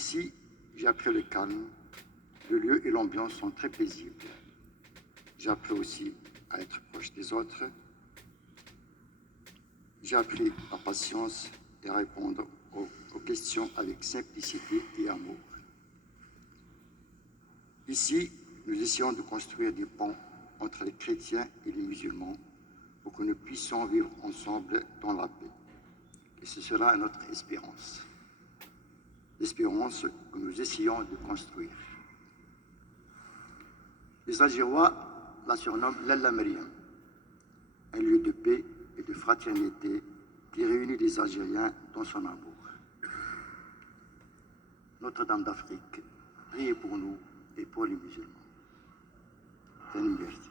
Ici, j'ai appris le calme. Le lieu et l'ambiance sont très paisibles. J'ai appris aussi à être proche des autres. J'ai appris la patience et à répondre aux questions avec simplicité et amour. Ici, nous essayons de construire des ponts entre les chrétiens et les musulmans pour que nous puissions vivre ensemble dans la paix. Et ce sera notre espérance. L'espérance que nous essayons de construire. Les Algérois la surnomment l'Alla Mariam, un lieu de paix et de fraternité qui réunit les Algériens dans son amour. Notre-Dame d'Afrique, priez pour nous et pour les musulmans. Merci.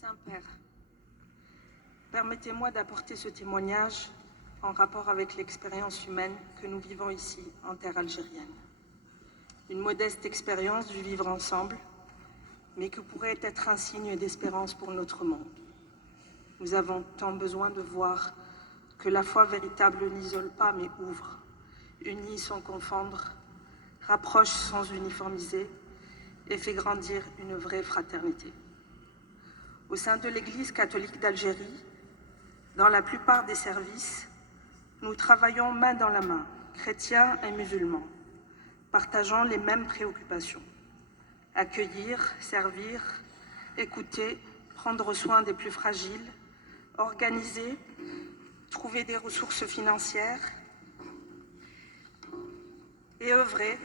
Saint-Père, permettez-moi d'apporter ce témoignage en rapport avec l'expérience humaine que nous vivons ici, en terre algérienne. Une modeste expérience du vivre ensemble, mais qui pourrait être un signe d'espérance pour notre monde. Nous avons tant besoin de voir que la foi véritable n'isole pas, mais ouvre, unit sans confondre, rapproche sans uniformiser et fait grandir une vraie fraternité. Au sein de l'Église catholique d'Algérie, dans la plupart des services, nous travaillons main dans la main, chrétiens et musulmans, partageant les mêmes préoccupations. Accueillir, servir, écouter, prendre soin des plus fragiles, organiser, trouver des ressources financières et œuvrer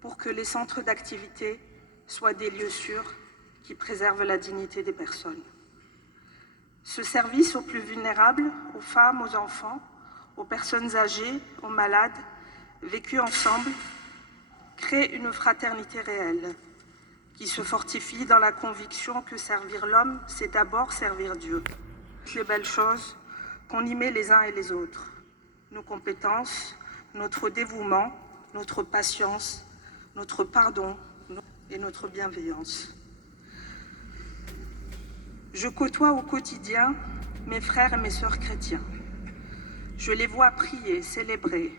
pour que les centres d'activité soient des lieux sûrs qui préservent la dignité des personnes. Ce service aux plus vulnérables, aux femmes, aux enfants, aux personnes âgées, aux malades, vécus ensemble, crée une fraternité réelle qui se fortifie dans la conviction que servir l'homme, c'est d'abord servir Dieu. Les belles choses qu'on y met les uns et les autres, nos compétences, notre dévouement, notre patience, notre pardon et notre bienveillance. Je côtoie au quotidien mes frères et mes sœurs chrétiens. Je les vois prier, célébrer,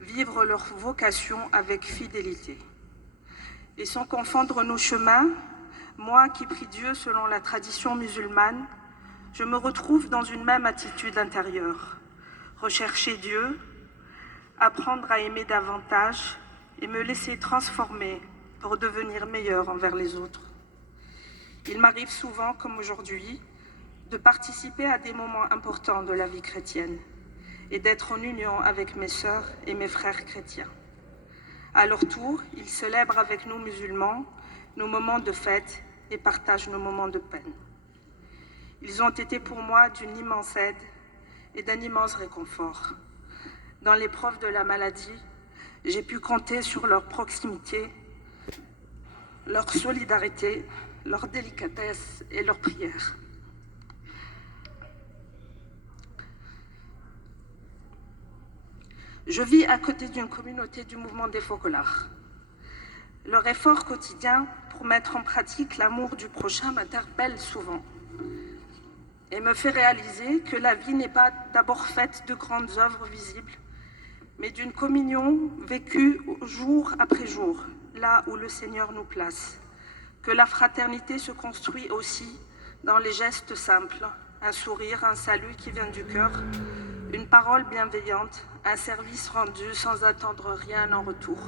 vivre leur vocation avec fidélité. Et sans confondre nos chemins, moi qui prie Dieu selon la tradition musulmane, je me retrouve dans une même attitude intérieure. Rechercher Dieu, apprendre à aimer davantage et me laisser transformer pour devenir meilleur envers les autres. Il m'arrive souvent, comme aujourd'hui, de participer à des moments importants de la vie chrétienne et d'être en union avec mes sœurs et mes frères chrétiens. À leur tour, ils célèbrent avec nous musulmans nos moments de fête et partagent nos moments de peine. Ils ont été pour moi d'une immense aide et d'un immense réconfort. Dans l'épreuve de la maladie, j'ai pu compter sur leur proximité, leur solidarité, leur délicatesse et leur prière. Je vis à côté d'une communauté du mouvement des Focolars. Leur effort quotidien pour mettre en pratique l'amour du prochain m'interpelle souvent et me fait réaliser que la vie n'est pas d'abord faite de grandes œuvres visibles, mais d'une communion vécue jour après jour, là où le Seigneur nous place, que la fraternité se construit aussi dans les gestes simples, un sourire, un salut qui vient du cœur, une parole bienveillante, un service rendu sans attendre rien en retour.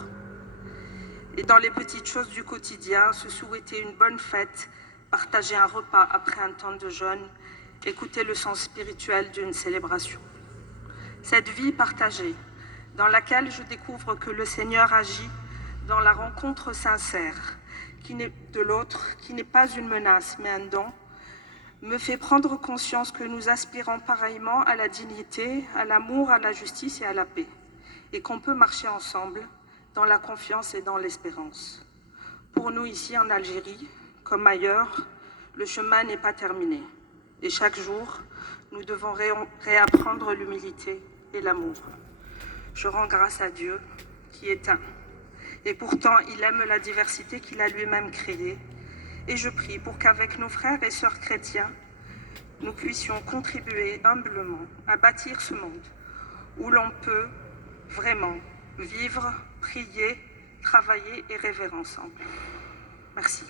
Et dans les petites choses du quotidien, se souhaiter une bonne fête, partager un repas après un temps de jeûne, écouter le sens spirituel d'une célébration. Cette vie partagée, dans laquelle je découvre que le Seigneur agit dans la rencontre sincère, qui n'est de l'autre, qui n'est pas une menace mais un don, me fait prendre conscience que nous aspirons pareillement à la dignité, à l'amour, à la justice et à la paix, et qu'on peut marcher ensemble dans la confiance et dans l'espérance. Pour nous ici en Algérie, comme ailleurs, le chemin n'est pas terminé, et chaque jour, nous devons réapprendre l'humilité et l'amour. Je rends grâce à Dieu qui est un, et pourtant il aime la diversité qu'il a lui-même créée, et je prie pour qu'avec nos frères et sœurs chrétiens, nous puissions contribuer humblement à bâtir ce monde où l'on peut vraiment vivre, prier, travailler et rêver ensemble. Merci.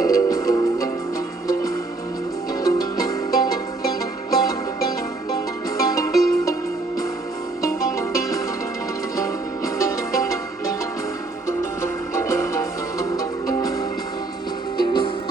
Merci.